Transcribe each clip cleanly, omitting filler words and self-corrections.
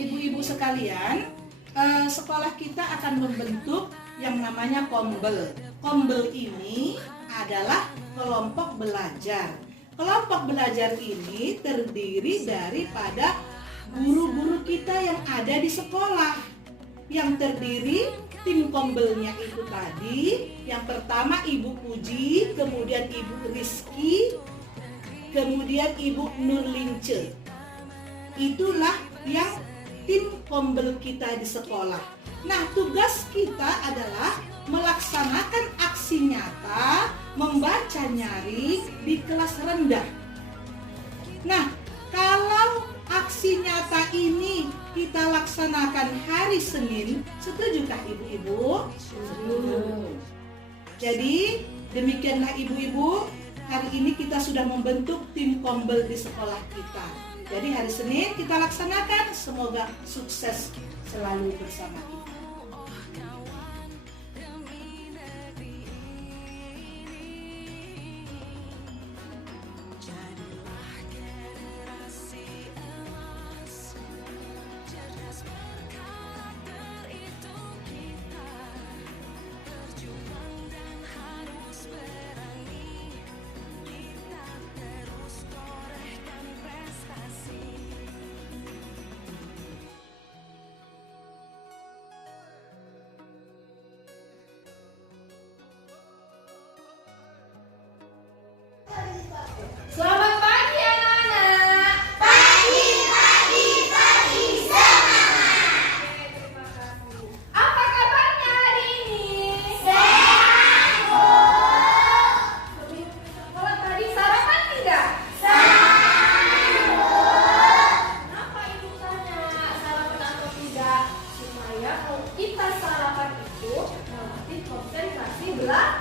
ibu-ibu sekalian, sekolah kita akan membentuk yang namanya kombel. Kombel ini adalah kelompok belajar. Kelompok belajar ini terdiri daripada guru-guru kita yang ada di sekolah. Yang terdiri tim kombelnya itu tadi, yang pertama Ibu Puji, kemudian Ibu Rizky, kemudian Ibu Nurlince. Itulah yang tim kombel kita di sekolah. Nah, tugas kita adalah melaksanakan aksi nyata membaca nyaring di kelas rendah. Nah, kalau aksi nyata ini kita laksanakan hari Senin, setujukah ibu-ibu? Setuju. Jadi, demikianlah ibu-ibu, hari ini kita sudah membentuk tim kombel di sekolah kita. Jadi hari Senin kita laksanakan, semoga sukses selalu bersama kita. Selamat pagi anak-anak. Pagi semangat. Oke, terima kasih. Apa kabarnya hari ini? Sehat, Bu. Sebelum ke sekolah tadi sarapan tidak? Sarapan, Bu. Kenapa ibu tanya sarapan atau tidak? Supaya kalau kita sarapan itu melatih konsentrasi belajar.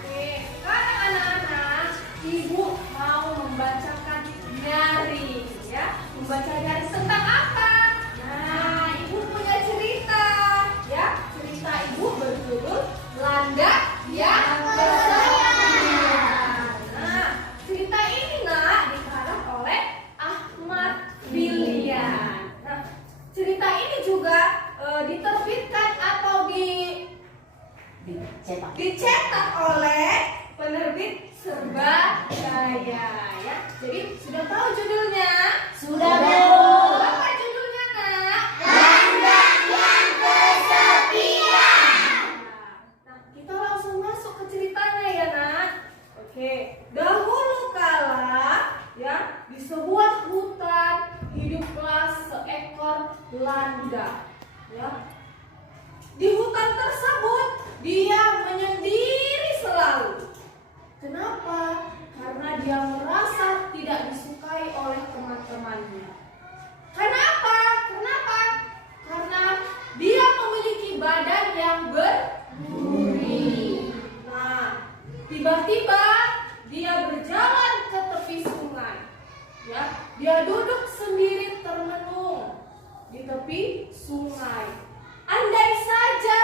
Oke, sekarang anak-anak, ibu mau membacakan nyaring, ya. Membaca nyaring tentang apa? Nah, ibu punya cerita, ya. Cerita ibu berjudul Landak yang Kesepian. Nah, cerita ini nak dikarang oleh Ahmad Bilian. Nah, cerita ini juga diterbitkan atau dicetak oleh penerbit Serbajaya, ya. Jadi sudah tahu judulnya? Sudah, Bu. Apa judulnya nak? Landak yang Kesepian. Nah, kita langsung masuk ke ceritanya ya nak. Oke, dahulu kala ya di sebuah hutan hiduplah seekor landak. Ya. Di hutan tersebut dia menyendiri selalu. Kenapa? Karena dia merasa tidak disukai oleh teman-temannya. Kenapa? Karena dia memiliki badan yang berduri. Nah, tiba-tiba dia berjalan ke tepi sungai. Ya, dia duduk sendiri termenung di tepi sungai. Andai saja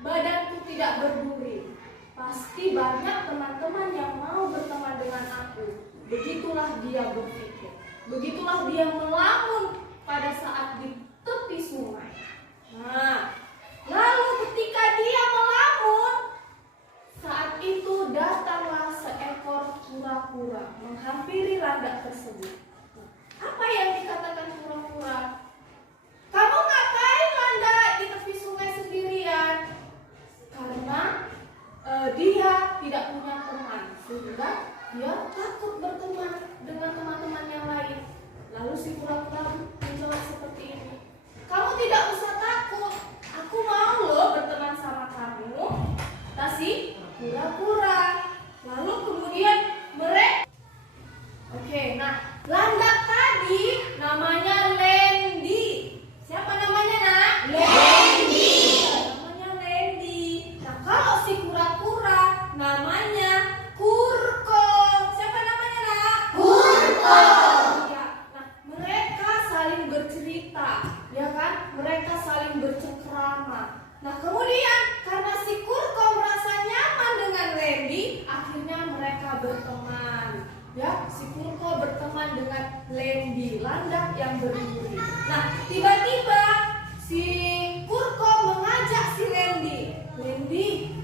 badanku tidak berduri, pasti banyak teman-teman yang mau berteman dengan aku. Begitulah dia berpikir. Begitulah dia melamun pada saat di tepi sungai. Nah, lalu ketika dia melamun, saat itu datanglah seekor kura-kura menghampiri landak tersebut. Apa yang dikatakan kura-kura? Kamu ngapain landak di tepi sungai sendirian? Karena dia tidak punya teman, sehingga dia takut berteman dengan teman-teman yang lain. Lalu si kura-kura menjawab seperti ini, kamu tidak usah takut, aku mau loh berteman sama kamu. Kata si kura-kura. Lalu kemudian mereka landak tadi namanya Lendi. Siapa namanya nak? Lendi. Namanya Lendi. Nah, kalau si kura-kura namanya Kurko. Siapa namanya nak? Kurko. Ya. Nah, mereka saling bercerita, ya kan? Mereka saling bercengkrama. Nah, kemudian karena si Kurko merasa nyaman dengan Lendi, akhirnya mereka berteman. Ya, si Kurko berteman dengan Lendi. landak yang berduri. Nah, tiba-tiba si Kurko mengajak si Lendi. Lendi,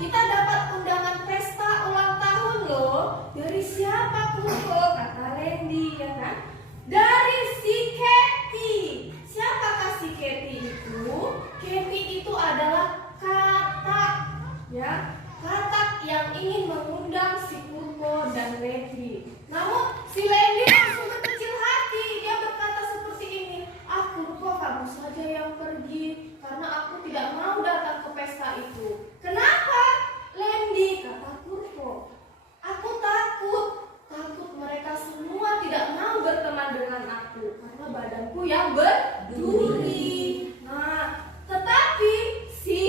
kita dapat undangan pesta ulang tahun loh. Dari siapa, Kurko? Kata Lendi, ya kan? Dari si Katy. Siapakah si Katy itu? Katy itu adalah katak, ya, katak yang ingin mengundang si Kurko dan Lendi. Namun si Lendi langsung berkecil hati. Dia berkata seperti ini, Kurko, kamu saja yang pergi karena aku tidak mau datang ke pesta itu. Kenapa, Lendi? Kata Kurko, aku takut mereka semua tidak mau berteman dengan aku karena badanku yang berduri. Nah, tetapi si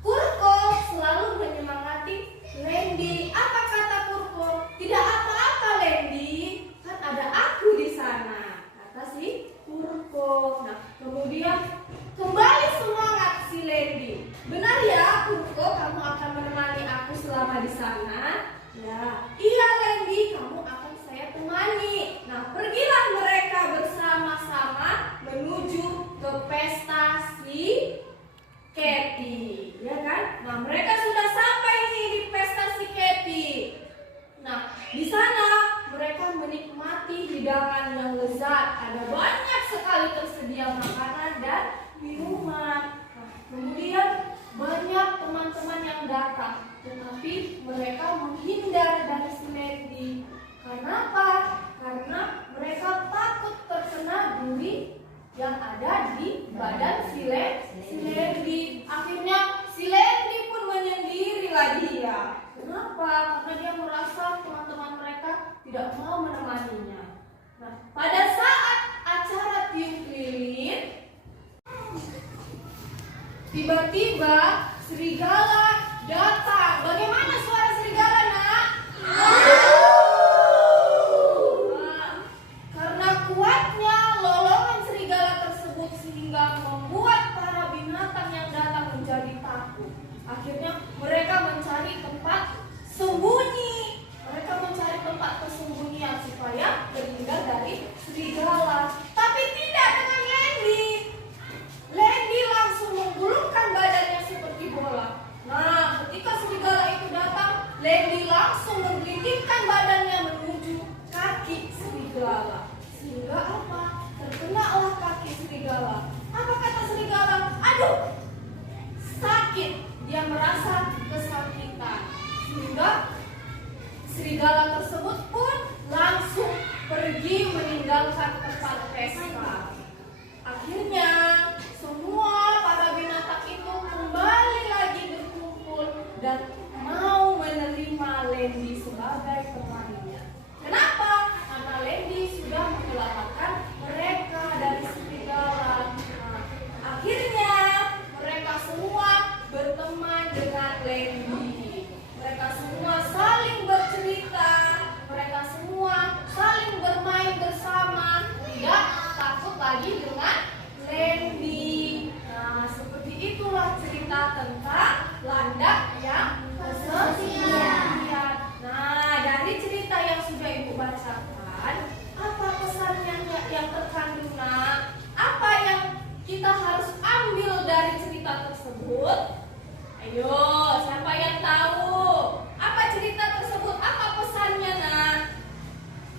Kurko selalu menyemangati Lendi. Apa kata Kurko? Tidak apa-apa, Lendi, kan ada aku di sana, kata si Kurko. Nah, kemudian kembali semangat si Lendi. Benar ya, Kurko, kamu akan menemani aku selama di sana? Ya, iya Lendi, kamu akan saya temani. Nah, pergilah mereka bersama-sama menuju ke pesta si Katy, ya kan? Nah, mereka sudah sampai nih di pesta si Katy. Nah, di sana mereka menikmati hidangan yang lezat. Ada banyak sekali tersedia makanan dan minuman. Nah, kemudian banyak teman-teman yang datang, tetapi mereka menghindar dari si Lendi. Kenapa? Karena mereka takut terkena duri yang ada di badan si Lendi. Akhirnya si Lendi pun menyendirilah dia. Kenapa? Karena dia merasa teman-teman mereka tidak mau menemaninya. Nah, pada saat acara tiup lilin, tiba-tiba serigala datang. Bagaimana suara serigala, Nak? Nah, karena kuatnya lolongan serigala tersebut sehingga membuat para binatang yang datang menjadi takut. Akhirnya mereka mencari tempat sembunyi. Mereka mencari tempat persembunyian supaya terhindar dari serigala. Tapi tidak dengan Lendi. Lendi langsung menggulungkan badannya seperti bola. Nah, ketika serigala itu datang, Lendi langsung menggelindingkan badannya menuju kaki serigala. Sehingga apa? Terkenalah kaki serigala. Apa kata serigala? Aduh, sakit. Dia merasa kesakitan. Sehingga serigala tersebut pun langsung pergi meninggalkan tempat pesta. Akhirnya semua para binatang itu kembali lagi berkumpul dan mau menerima Lendi sebagai temannya. Kenapa? Karena Lendi sudah menyelamatkan mereka dari serigala. Nah, akhirnya mereka semua berteman dengan Lendi. Mereka semua saling bercerita. Mereka semua saling bermain bersama. Tidak takut lagi dengan Lendi. Nah, seperti itulah cerita tentang landak yang kesepian. Nah, dari cerita yang sudah Ibu bacakan, apa pesannya yang terkandung, Nak? Apa yang kita harus ambil dari cerita tersebut? Ayo, siapa yang tahu? Apa cerita tersebut? Apa pesannya, Nak?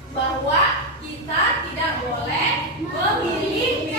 Bahwa kita tidak boleh memilih